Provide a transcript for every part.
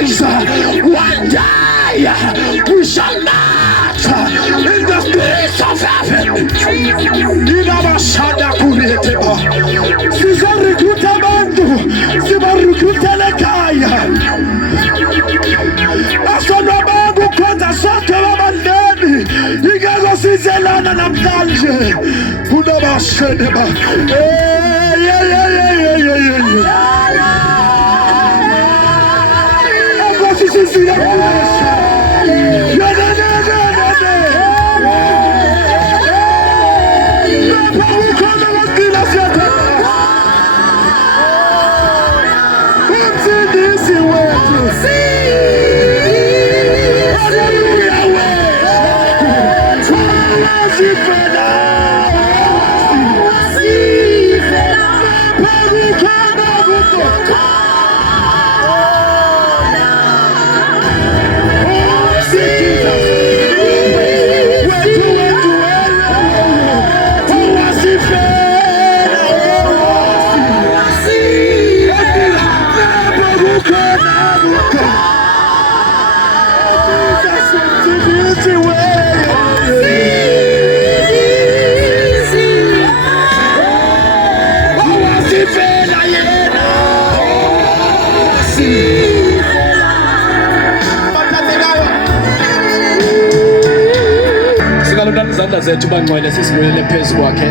lives, one day we shall not in the streets of heaven. Inabashada kureteba. Sizarekruta bantu, sibarekruta lekaya. Asona bangu kwanza sote wabandeni. Igazo sizelana na mtanje. Unabashedeba.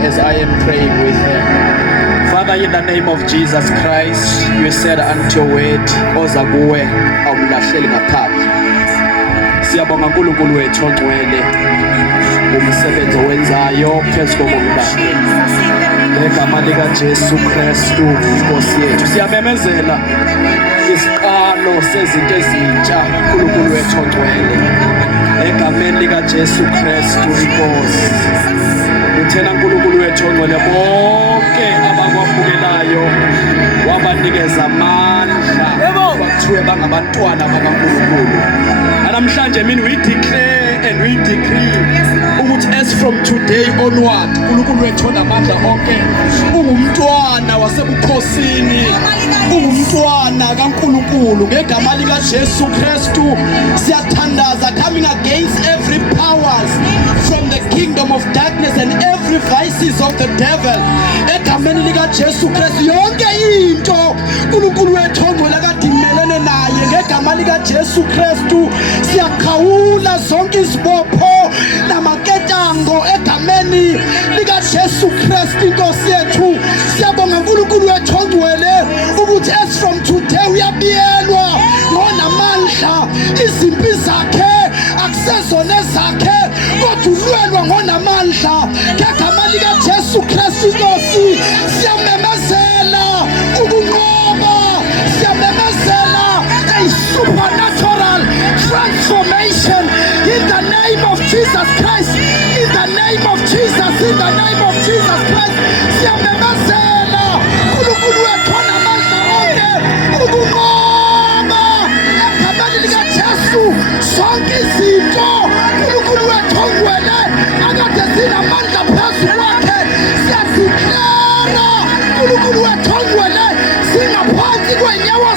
As I am praying with him. Father, in the name of Jesus Christ, you said unto your word, Ozaguwe awulahleli ngaphandle. Siyabonga uNkulunkulu wethu ongcwele umsebenzi owenzayo phezu komhlaba. Ngegama lika Jesu Kristu Inkosi yethu siyamemezela isiqalo sezinto ezintsha uNkulunkulu wethu ongcwele. Egameni lika Jesu Kristu Inkosi. Uthena uNkulunkulu wethu ongcwele bonke abakwamukelayo wabanikeza amandla bakuthiwe bangabantwana bakaNkulunkulu. Namhlanje mina we declare and we decree ukuthi as from today onward uNkulunkulu wethu onamandla onke ungumntwana wasebukhosini, ungumntwana kaNkulunkulu. Ngegama lika Jesu Kristu siyathandaza, coming against every powers from the kingdom of darkness and every vices of the devil. Egameni lika Jesu Kristu yonke into uNkulunkulu wethu ongcwele akadimelene naye, ngegama lika Jesu Kristu siyakhawula zonke izibopho namaketango egameni lika Jesu Kristu Inkosi yethu. Siyabonga uNkulunkulu wethu ongcwele ukuthi as from today uyabiyelwa ngonamandla, izimpi zakhe akusezona zakhe kodwa ulwelwa ngonamandla. Ngegama lika Jesu Kristu Inkosi siyamemezela ukunqoba, siyamemezela a supernatural transformation in the name of Jesus Christ, in the name of Jesus, in the name of Jesus Christ. Siyamemezela uNkulunkulu wethu onamandla onke ukunqoba egameni lika Jesu zonke izinto uNkulunkulu wethu ongcwele akade zinamandla phezu kwakhe. Siyaziklela uNkulunkulu wethu ongcwele singaphansi kwenyawo